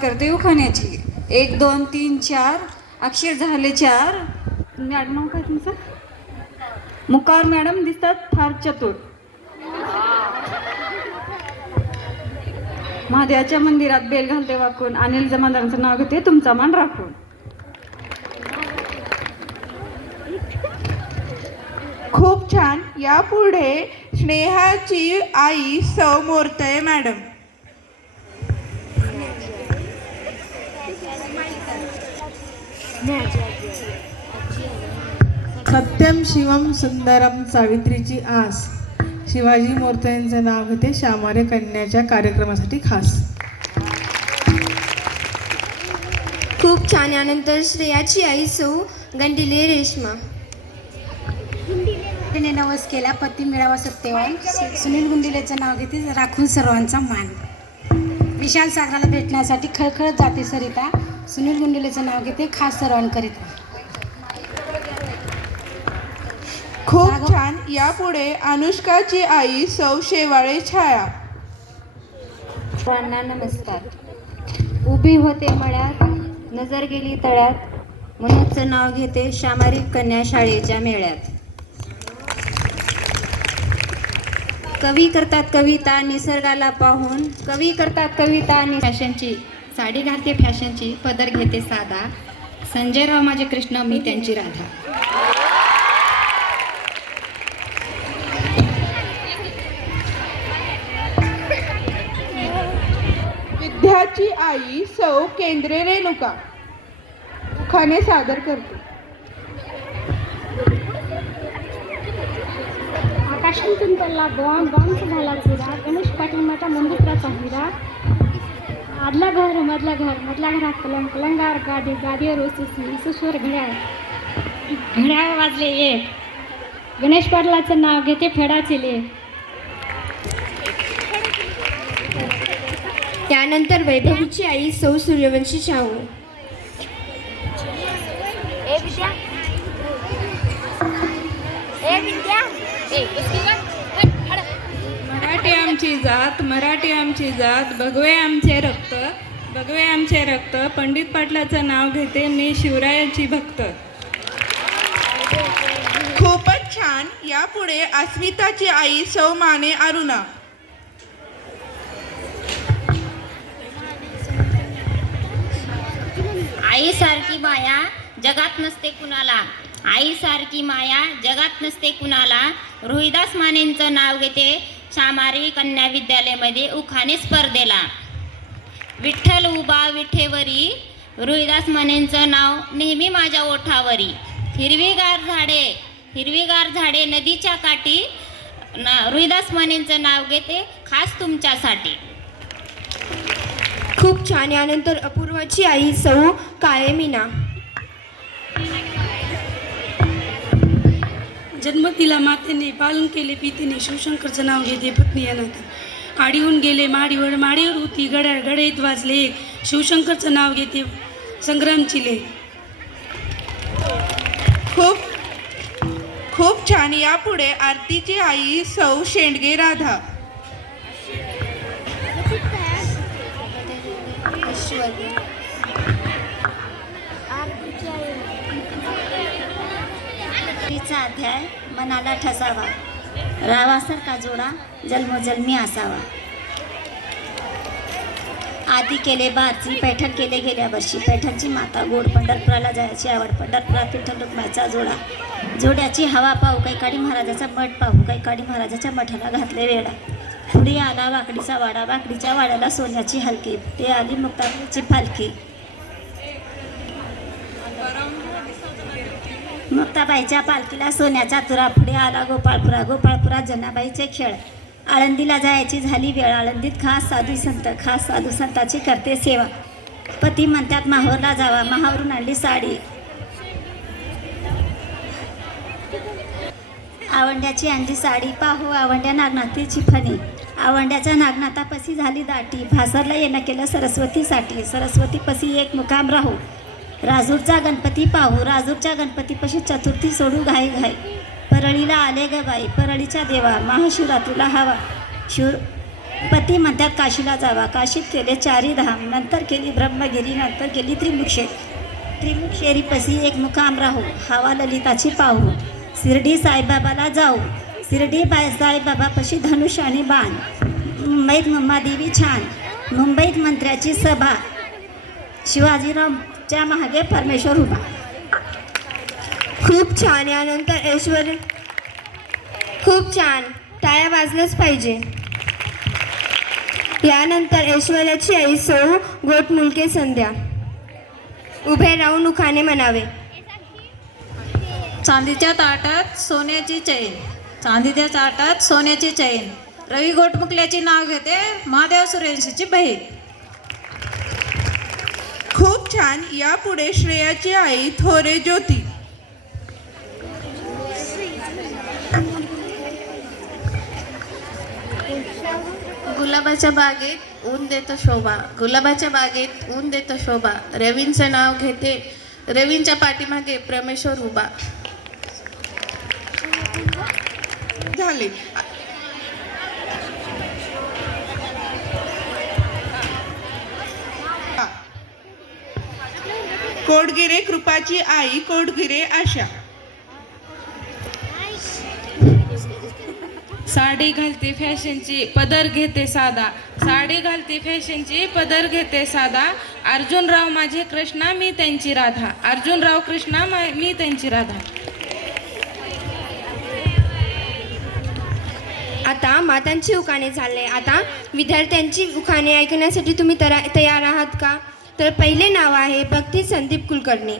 करते उखाण्याची 1 2 3 4 अक्षर झाले 4. मॅडम नाव काय तुमचं? मुकार मॅडम दिसतात फार चतुर. महादेवाच्या मंदिरात बेल घालते वाकून, अनिल जमादारांचं नाव घेते तुमचा मान राखून. खूप छान. यापुढे स्नेहाची आई सौ मोरतळे मॅडम. सत्यम शिवम सुंदरम सावित्रीची आस. शिवाजी मोरतळेंचं नाव घेते श्यामारे कन्याच्या कार्यक्रमासाठी खास. खूप छान. यानंतर श्रेयाची आई सौ गंडिले रेश्मा. तिने नवस केला पती मिळावा सत्यवान. सुनील गुंडिलेचं नाव घेते राखून सर्वांचा मान. विशाल सागराला भेटण्यासाठी खळखळत जाते सरिता. सुनील गुंडिलेचं नाव घेते खास सर्वांकरिता. खूप छान. यापुढे अनुष्काची आई सौ शेवाळे छाया. सर्वांना नमस्कार. उभी होते मळ्यात, नजर गेली तळ्यात, मनोजचं नाव घेते श्यामारी कन्या शाळेच्या मेळ्यात. कवी करतात कविता निसर्गाला पाहून, कवी करतात कविता फॅशनची साडी घालते फॅशनची, पदर घेते साधा, संजयराव माझे कृष्ण मी त्यांची राधा. विद्याची आई सौ केंद्रे रेणुका उखाणे सादर करते. आकाशातून पडला बॉम्ब झाला चुरा, गणेश पाटील मंदिराचा हिरा. आदला घर मधला घर, मधल्या घरात पलंग, पलंगावर गादी, गादीवर उसूसवर घड्याळ, घड्याळ वाजले एक. गणेश पाटलाचं नाव घेते फेडाचे लेख. त्यानंतर वैभवीची आई सौ सूर्यवंशी शाहू. मराठी आमची जात, मराठी आमची जात, भगवे आमचे रक्त, भगवे आमचे रक्त. पंडित पाटलाचं नाव घेते मी शिवरायाची भक्त. खूपच छान. यापुढे अस्मिताची आई सौ माने अरुणा. आईसारखी माया जगात नसते कुणाला, आईसारखी माया जगात नसते कुणाला. रोहिदास मानेंचं नाव घेते श्यामारी कन्या विद्यालयामध्ये उखाणे स्पर्धेला. विठ्ठल उभा विठेवरी, रोहिदास मानेंचं नाव नेहमी माझ्या ओठावरी. हिरवीगार झाडे नदीच्या काठी, रोहिदास मानेंचं नाव घेते खास तुमच्यासाठी. खूप छान. यानंतर अपूर्वाची आई सौ काळे मीना. जन्मतिला मातेने पालन केले पितेने, शिवशंकरचं नाव घेते पत्नी अनाथ. आडीहून गेले माडीवर, माडीवर होती घड्याळ, घड्याळीत वाजले एक. शिवशंकरचं नाव घेते संग्रामची लेक. खूप छान. यापुढे आरतीची आई सौ शेंडगे राधा. तिचा अध्याय मनाला ठसावा, रावासारखा जोडा जन्मोजन्मी असावा. आधी केले बारची, पैठण केले गेल्या वर्षी, पैठणची माता गोड, पंढरपुराला जायची आवड, पंढरपुरात विठ्ठल रुक्माईचा जोडा. जोड्याची हवा पाहू, कैकाडी महाराजाचा मठ पाहू, कैकाडी महाराजाच्या मठाला घातले वेडा. पुढे आला वाकडीचा वाडा, वाकडीच्या वाड्याला सोन्याची हलकी, ते आली मुक्ताबाईची पालखी. मुक्ताबाईच्या पालखीला सोन्याचा तुरा, पुढे आला गोपाळपुरा, गोपाळपुरात जनाबाईचे खेळ. आळंदीला जायची झाली वेळ, आळंदीत खास साधू संताची करते सेवा. पती म्हणतात माहूरला जावा, माहूरून आणली साडी. आवंड्याची आणली साडी पाहू, आवंड्या नागनाथीची फणी, आवंड्याच्या नागनाथापशी झाली दाटी. भासरला येणं केलं सरस्वतीसाठी, सरस्वतीपशी एक मुकाम राहू. राजूरचा गणपती पाहू, राजूरच्या गणपतीपाशी चतुर्थी सोडू घाई घाई. परळीला आले ग बाई, परळीच्या देवा, महाशिवरात्रीला हवा. पती म्हणतात काशीला जावा, काशीत केले 4 धाम, नंतर केली ब्रह्मगिरी, नंतर केली त्रिमुक्षेरी पसी एक मुकाम राहू, हवा ललिताची पाहू, शिर्डी साईबाबाला जाऊ, शिर्डी साईबाबापाशी धनुष्य आणि बाण, मुंबईत मुंबादेवी छान, मुंबईत मंत्र्याची सभा, शिवाजीरावच्या मागे परमेश्वर उभा. खूप छान. यानंतर ऐश्वर्य. खूप छान, टाळ्या वाजल्याच पाहिजे. यानंतर ऐश्वर्याची आई सौ गोटमुलके संध्या. उभे राहून उखाणे म्हणावे. चांदीच्या ताटात सोन्याची चैन, चांदीच्या ताटात सोन्याची चैन, रवी गोटमुकल्याचे नाव घेते महादेव सुरेंशीची बहीण. खूप छान. यापुढे श्रेयाची आई थोरे ज्योती. गुलाबाच्या बागेत ऊन देतो शोभा, गुलाबाच्या बागेत ऊन देतो शोभा, रवींचं नाव घेते, रवींच्या पाठीमागे परमेश्वर उभा. झाले. कोडगिरे कृपाची आई, कोडगिरे आशा. साडी घालते फॅशनची, पदर घेते साधा, साडी घालते फॅशनची, पदर घेते साधा, अर्जुनराव माझे कृष्णा मी त्यांची राधा, अर्जुनराव कृष्णा मी त्यांची राधा. आता मातांची उखाणे झाले. आता विद्यार्थ्यांची उखाणे ऐकण्यासाठी तुम्ही तयार आहात का? तर पहिले नाव आहे भक्ती संदीप कुलकर्णी.